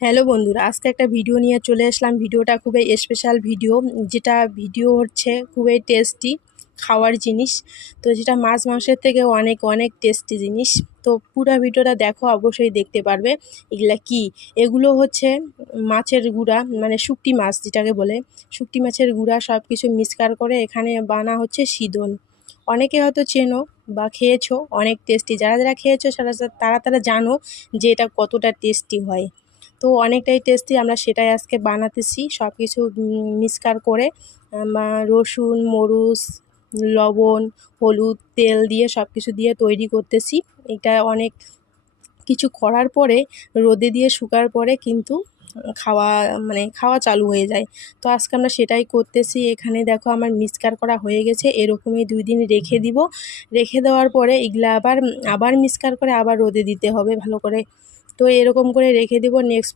Hello বন্ধুরা, আজকে একটা ভিডিও নিয়ে চলে আসলাম। ভিডিওটা খুবই স্পেশাল ভিডিও, যেটা ভিডিও হচ্ছে খুবই টেস্টি খাওয়ার জিনিস। তো যেটা মাছ মাংসের থেকে অনেক অনেক টেস্টি জিনিস। তো পুরো ভিডিওটা দেখো, অবশ্যই দেখতে পারবে। এগুলা কি? এগুলো হচ্ছে মাছের গুঁড়া, মানে শুকটি মাছ যেটাকে বলে, শুকটি মাছের গুঁড়া সব কিছু মিক্সকার করে এখানে বানা হচ্ছে সিদন। অনেকে হয়তো চেনো বা খেয়েছো, অনেক টেস্টি। যারা যারা খেয়েছো তারা তারা জানো যে এটা কতটা টেস্টি হয়। তো অনেকটাই টেস্টি, আমরা সেটাই আজকে বানাতেছি। সব কিছু মিক্সকার করে রসুন, মরিচ, লবণ, হলুদ, তেল দিয়ে সব কিছু দিয়ে তৈরি করতেছি। এটা অনেক কিছু করার পরে, রোদে দিয়ে শুকার পরে কিন্তু খাওয়া খাওয়া চালু হয়ে যায়। তো আজকে আমরা সেটাই করতেছি। এখানে দেখো আমার মিক্সকার করা হয়ে গেছে। এরকমই 2 দিন রেখে দিব। রেখে দেওয়ার পরে এগুলা আবার মিক্সকার করে আবার রোদে দিতে হবে ভালো করে। তো এরকম করে রেখে দেব। নেক্সট